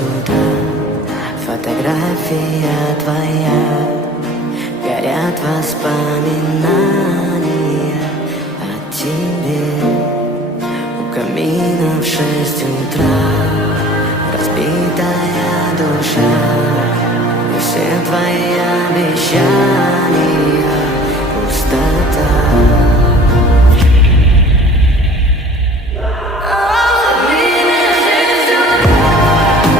утра, фотография твоя, горят воспоминания о тебе. У камина в 6 утра